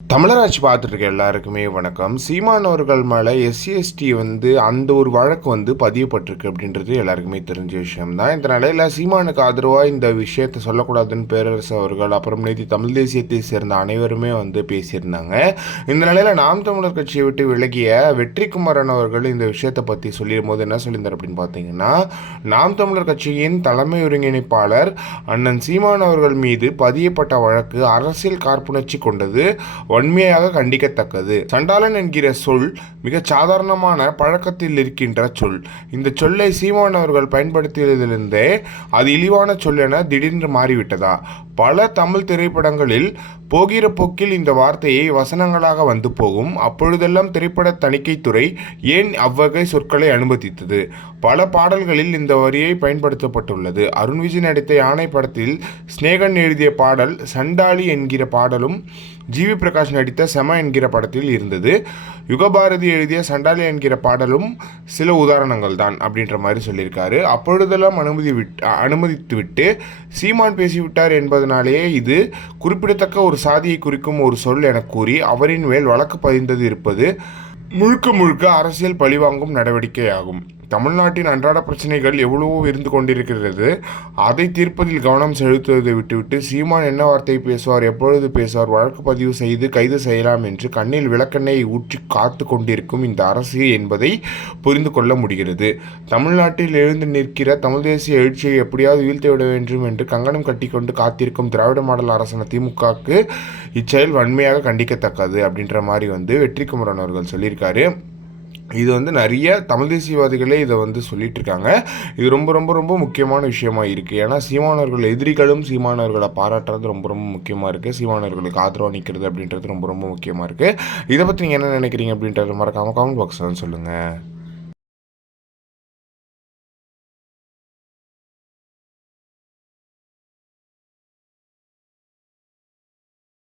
தமிழராட்சி பார்த்துட்டு இருக்க எல்லாருக்குமே வணக்கம். சீமானவர்கள் மேலே எஸ்சி எஸ்டி வந்து அந்த ஒரு வழக்கு வந்து பதியப்பட்டிருக்கு அப்படின்றது எல்லாருக்குமே தெரிஞ்ச விஷயம் தான் இந்த நிலையில் சீமானுக்கு ஆதரவாக இந்த விஷயத்தை சொல்லக்கூடாதுன்னு பேரரசு அவர்கள் அப்புறம் நேற்று தமிழ் தேசியத்தை சேர்ந்த அனைவருமே வந்து பேசியிருந்தாங்க. இந்த நிலையில் நாம் தமிழர் கட்சியை விட்டு விலகிய வெற்றிக்குமரன் அவர்கள் இந்த விஷயத்தை பற்றி சொல்லிடும் போது என்ன சொல்லியிருந்தார் அப்படின்னு பார்த்தீங்கன்னா நாம் தமிழர் கட்சியின் தலைமை ஒருங்கிணைப்பாளர் அண்ணன் சீமான் அவர்கள் மீது பதியப்பட்ட வழக்கு அரசியல் காற்புணர்ச்சி கொண்டது. வன்மையாக கண்டிக்கத்தக்கது. சண்டாளன் என்கிற சொல் மிக சாதாரணமான பழக்கத்தில் இருக்கின்ற சொல். இந்த சொல்லை சீமான் அவர்கள் பயன்படுத்தியதிலிருந்தே அது இழிவான சொல் என திடீரென்று மாறிவிட்டதா? பல தமிழ் திரைப்படங்களில் போகிற போக்கில் இந்த வார்த்தையை வசனங்களாக வந்து போகும். அப்பொழுதெல்லாம் திரைப்பட தணிக்கைத்துறை ஏன் அவ்வகை சொற்களை அனுமதித்தது? பல பாடல்களில் இந்த வரியை பயன்படுத்தப்பட்டுள்ளது. அருண் விஜய் நடித்த யானை படத்தில் ஸ்னேகன் எழுதிய பாடல் சண்டாளி என்கிற பாடலும் ஜிவி பிரகாஷ் நடித்த செம என்கிற படத்தில் இருந்தது. யுகபாரதி எழுதிய சண்டாலி என்கிற பாடலும் சில உதாரணங்கள் தான் அப்படின்ற மாதிரி சொல்லியிருக்காரு. அப்பொழுதெல்லாம் அனுமதி விட் அனுமதித்து விட்டு சீமான் பேசிவிட்டார் என்பதனாலேயே இது குறிப்பிடத்தக்க ஒரு சாதியை குறிக்கும் ஒரு சொல் என கூறி அவரின் மேல் வழக்கு பதிந்தது இருப்பது முழுக்க முழுக்க அரசியல் பழிவாங்கும் நடவடிக்கையாகும். தமிழ்நாட்டின் அன்றாட பிரச்சனைகள் எவ்வளவோ இருந்து கொண்டிருக்கிறது. அதை தீர்ப்பதில் கவனம் செலுத்துவதை விட்டுவிட்டு சீமான் என்ன வார்த்தை பேசுவார் எப்பொழுது பேசுவார் வழக்கு பதிவு செய்து கைது செய்யலாம் என்று கண்ணில் விளக்கெண்ணை ஊற்றி காத்து கொண்டிருக்கும் இந்த அரசு என்பதை புரிந்து கொள்ள முடிகிறது. தமிழ்நாட்டில் எழுந்து நிற்கிற தமிழ் தேசிய எழுச்சியை எப்படியாவது வீழ்த்திவிட வேண்டும் என்று கங்கணம் கட்டிக்கொண்டு காத்திருக்கும் திராவிட மாடல் அரசான திமுகவுக்கு இச்செயல் வன்மையாக கண்டிக்கத்தக்கது அப்படின்ற மாதிரி வந்து வெற்றிக்குமரன் அவர்கள் சொல்லியிருக்காரு. இது வந்து நிறைய தமிழ் தேசியவாதிகளே இதை வந்து சொல்லிட்டு இருக்காங்க இது ரொம்ப ரொம்ப ரொம்ப முக்கியமான விஷயமா இருக்குது ஏன்னா சீமானவர்கள் எதிரிகளும் சீமானவர்களை பாராட்டுறது ரொம்ப ரொம்ப முக்கியமாக இருக்குது சீமானவர்களுக்கு ஆதரவாக நிற்கிறது அப்படின்றது ரொம்ப ரொம்ப முக்கியமாக இருக்குது இதை பற்றி நீங்கள் என்ன நினைக்கிறீங்க அப்படின்றது மறக்காமல் கமெண்ட் பாக்ஸில் சொல்லுங்கள்